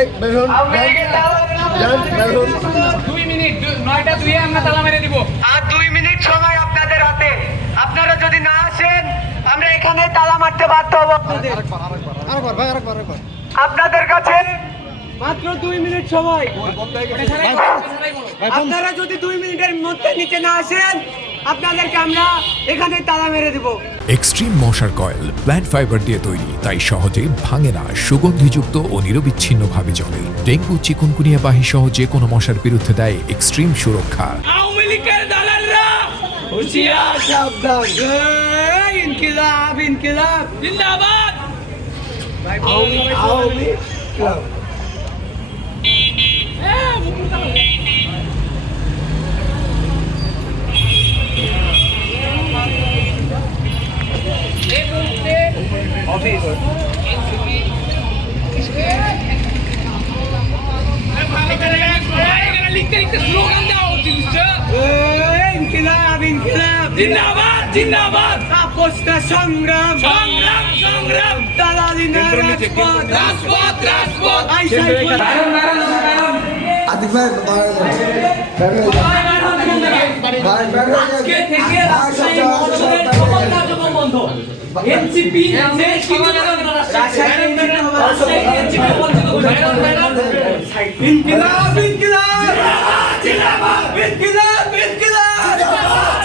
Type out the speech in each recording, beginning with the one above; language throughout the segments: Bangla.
ভাই বেরোন 2 মিনিট 9টা 2 আমরা তালা মেরে দিব। আর 2 মিনিট সময় আপনাদের হাতে। আপনারা যদি না আসেন আমরা এখানে তালা মারতে বাধ্য হব। আপনাদের কাছে মাত্র 2 মিনিট সময়। আপনারা যদি 2 মিনিটের মধ্যে নিচে না আসেন আপনাদেরকে আমরা এখানে তালা মেরে দিব। এক্সট্রিম মশার কয়েল প্ল্যান্ট ফাইবার দিয়ে তৈরি, তাই সহজে ভাঙে না, সুগন্ধিযুক্ত ও নিরবিচ্ছিন্নভাবে জ্বলে। ডেঙ্গু, চিকুনগুনিয়া বাহি সহ যে কোনো মশার বিরুদ্ধে দেয় এক্সট্রিম সুরক্ষা। আওয়ামী লীগের দালালরা হুঁশিয়ার, সাবধান। ইনকিলাব ইনকিলাব জিন্দাবাদ। আওয়ামী ক্লাব। লিখতে লিখতে স্লোগান দাও। ইনকিলাব ইনকিলাব জিন্দাবাদ জিন্দাবাদ। আপোষটা সংগ্রাম সংগ্রাম সংগ্রাম। দালালি না রাজপথ রাজপথ রাজপথ। আদিক ভাই আজকে থেকে রাজশাহী মহানগরের সকল কার্যক্রম বন্ধ। এনসিপি নামে রাজশাহী এনসিপি বঞ্চিত করবে। ইনকিলাব ইনকিলাব জিন্দাবাদ ইনকিলাব ইনকিলাব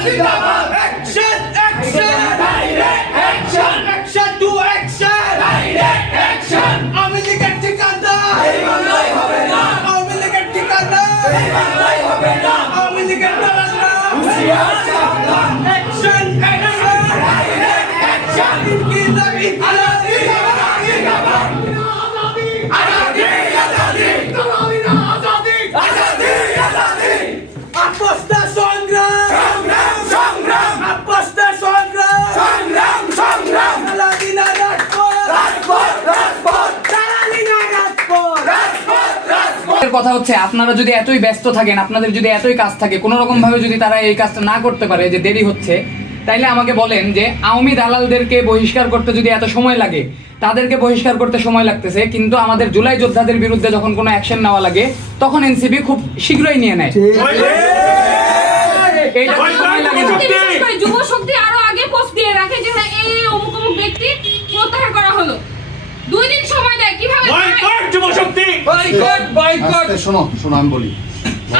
জিন্দাবাদ। Action action direct action action to action direct action. Awami লীগের ঠিকানা এই বাংলায় হবে না, আওয়ামী লীগের ঠিকানা এই বাংলায় হবে না। আওয়ামী লীগের দালালরা হুঁশিয়ার, সাবধান। Action action direct action. ইনকিলাব ইনকিলাব জিন্দাবাদ। আজাদি আজাদি দালালি না, আজাদি আজাদি আজাদি। আপোষটা সংগ্রাম সংগ্রাম সংগ্রাম আপোষটা সংগ্রাম সংগ্রাম সংগ্রাম। দালালি না রাজপথ রাজপথ রাজপথ দালালি না রাজপথ রাজপথ রাজপথ। কথা হচ্ছে আপনারা যদি এতই ব্যস্ত থাকেন, আপনাদের যদি এতই কাজ থাকে, কোনো রকম ভাবে যদি তারা এই কাজটা না করতে পারে, যে দেরি হচ্ছে, তাইলে আমাকে বলেন যে আওয়ামী দালালদেরকে বহিষ্কার করতে যদি এত সময় লাগে, তাদেরকে বহিষ্কার করতে সময় লাগতেছে, কিন্তু আমাদের জুলাই যোদ্ধাদের বিরুদ্ধে যখন কোনো অ্যাকশন নেওয়া লাগে তখন এনসিপি খুব শীঘ্রই নিয়ে নেয়। এইটা সময় লাগে না। যুব শক্তি আরো আগে পোস্ট দিয়ে রাখে যে হ্যাঁ এই অমুক অমুক ব্যক্তি প্রত্যাহার করা হলো। 2 দিন সময় দেয় কিভাবে বয়কট। শোনো আমি বলি,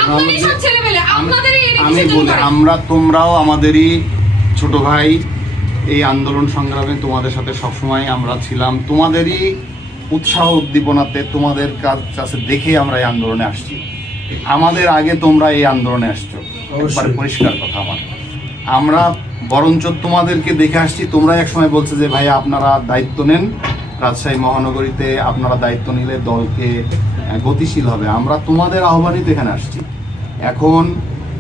আপনারই সব ছেলেমেলে আপনাদেরই এই আমি ডিসিশন বলি, করে। তোমরাও আমাদেরই ছোট ভাই। এই আন্দোলন সংগ্রামে তোমাদের সাথে সবসময় আমরা ছিলাম, তোমাদেরই উৎসাহ উদ্দীপনাতে, তোমাদের কাছে দেখে আমরা এই আন্দোলনে আসছি। আমাদের আগে তোমরা এই আন্দোলনে আসছো, একবারে পরিষ্কার কথা আমার। আমরা বরঞ্চ তোমাদেরকে দেখে আসছি, তোমরা একসময় বলছে যে ভাই আপনারা দায়িত্ব নেন, রাজশাহী মহানগরীতে আপনারা দায়িত্ব নিলে দলকে গতিশীল হবে। আমরা তোমাদের আহ্বানিত এখানে আসছি। এখন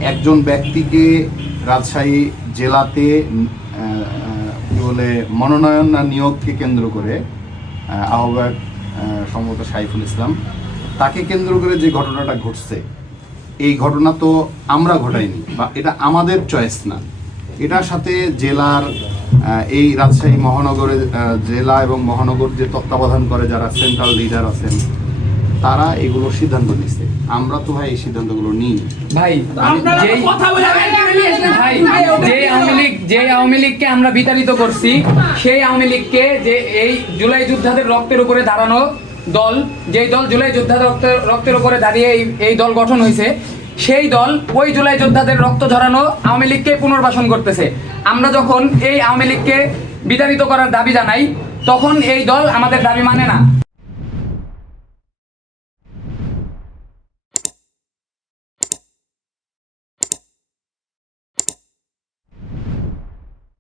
একজন ব্যক্তিকে রাজশাহী জেলাতে কি বলে মনোনয়ন না নিয়োগকে কেন্দ্র করে আহ্বায়ক সম্ভবত সাইফুল ইসলাম, তাকে কেন্দ্র করে যে ঘটনাটা ঘটছে, এই ঘটনা তো আমরা ঘটাইনি, বা এটা আমাদের চয়েস না। এটার সাথে জেলার এই রাজশাহী মহানগরের জেলা এবং মহানগর যে তত্ত্বাবধান করে যারা সেন্ট্রাল লিডার আছেন, তারা এগুলো সিদ্ধান্ত নিচ্ছে। আমরা তো ভাই এই সিদ্ধান্তগুলো নিই ভাই। যে আওয়ামী লীগকে আমরা বিতাড়িত করছি, সেই আওয়ামী লীগকে, যে এই জুলাই যোদ্ধাদের রক্তের উপরে দাঁড়ানো দল, যেই দল জুলাই যোদ্ধাদের রক্তের উপরে দাঁড়িয়ে এই দল গঠন হয়েছে, সেই দল ওই জুলাই যোদ্ধাদের রক্ত ঝরানো আওয়ামী লীগকে পুনর্বাসন করতেছে। আমরা যখন এই আওয়ামী লীগকে বিতাড়িত করার দাবি জানাই, তখন এই দল আমাদের দাবি মানে না।